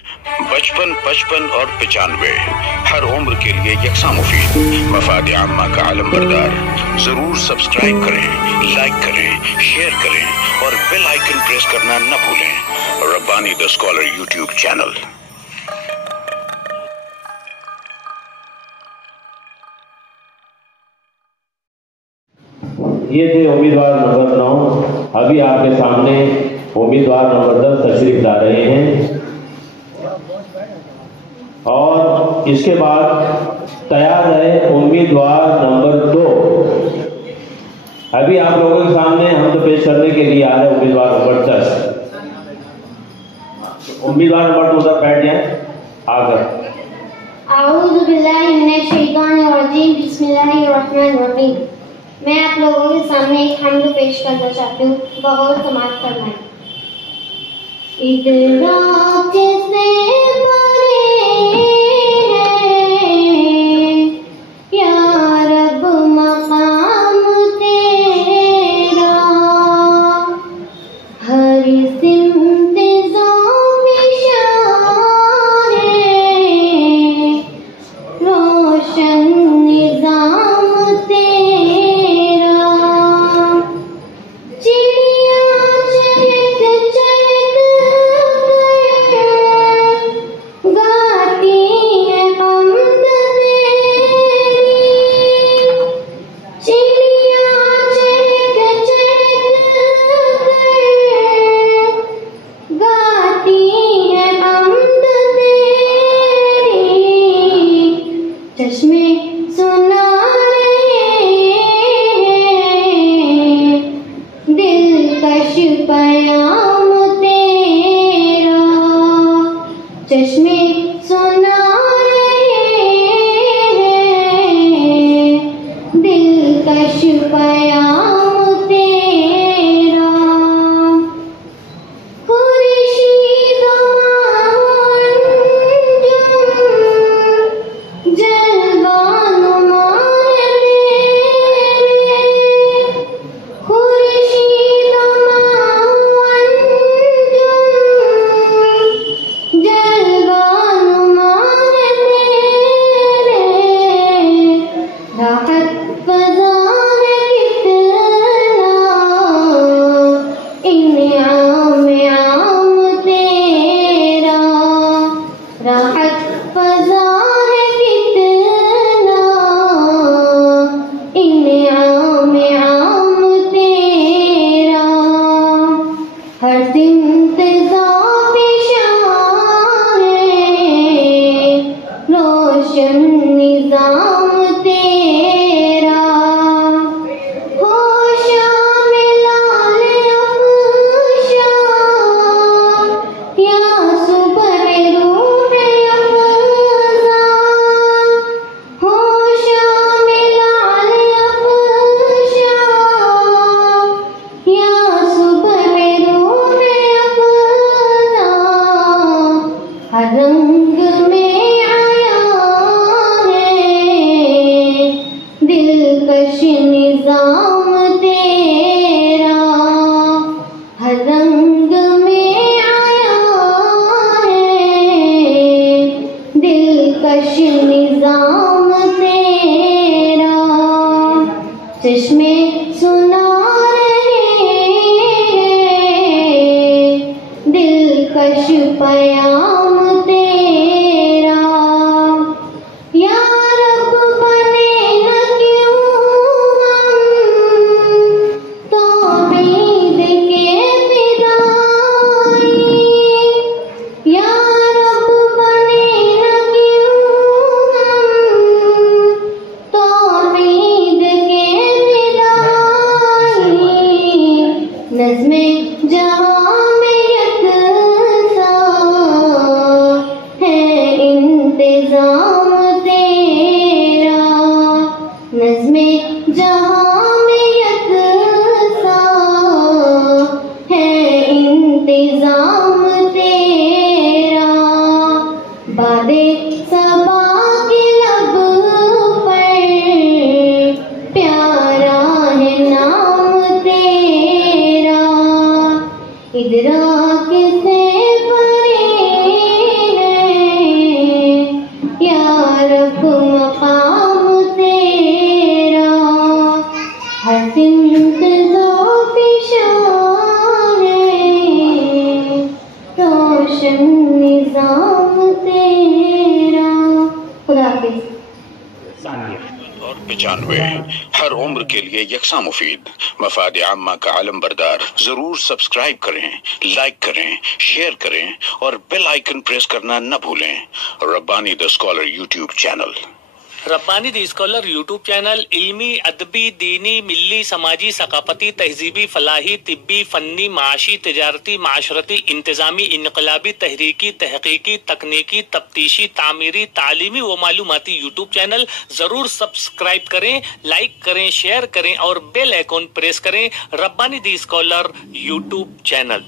55, 55 और 95 हर उम्र के लिए यकसा मुफीद। मफाद आम्मा का आलम बरदार। जरूर सब्सक्राइब करें, लाइक करें, शेयर करें और बेल आइकन प्रेस करना न भूलें। Rabbani the scholar YouTube channel. ये थे उम्मीदवार नंबर 9। अभी आपके सामने उम्मीदवार नंबर 10 तशरीफ ला रहे हैं और इसके बाद तैयार है उम्मीदवार नंबर 2। अभी आप लोगों के सामने हम तो पेश करने के लिए आ रहे हैं उम्मीदवार नंबर 10। उम्मीदवार नंबर 2 उधर बैठ जाए आकर। आऊज़ु बिल्लाहि मिनश शैतानिर रजीम, बिस्मिल्लाहिर्रहमानिर रहीम। मैं आप लोगों के सामने एक हम्द पेश करना चाहती हूँ, बगौर समाअत फरमाएं। इदराक से रोशन निजाम तेरा। खुदा हाफिज। और 95 हर उम्र के लिए यकसा मुफीद, मफाद आम्मा का आलम बरदार। जरूर सब्सक्राइब करें, लाइक करें, शेयर करें और बेल आइकन प्रेस करना न भूलें। Rabbani the scholar YouTube channel. Rabbani the scholar YouTube channel इल्मी, अदबी, दीनी, मिल्ली, समाजी, सकाफती, तहजीबी, फलाही, तिब्बी, फन्नी, माशी, तिजारती, माशरती, इंतजामी, इनकलाबी, तहरीकी, तहकीकी, तकनीकी, तफ्तीशी, तामीरी, तालीमी व मालूमाती यूट्यूब चैनल। जरूर सब्सक्राइब करें, लाइक करें, शेयर करें और बेल आइकन प्रेस करें। Rabbani the scholar YouTube channel.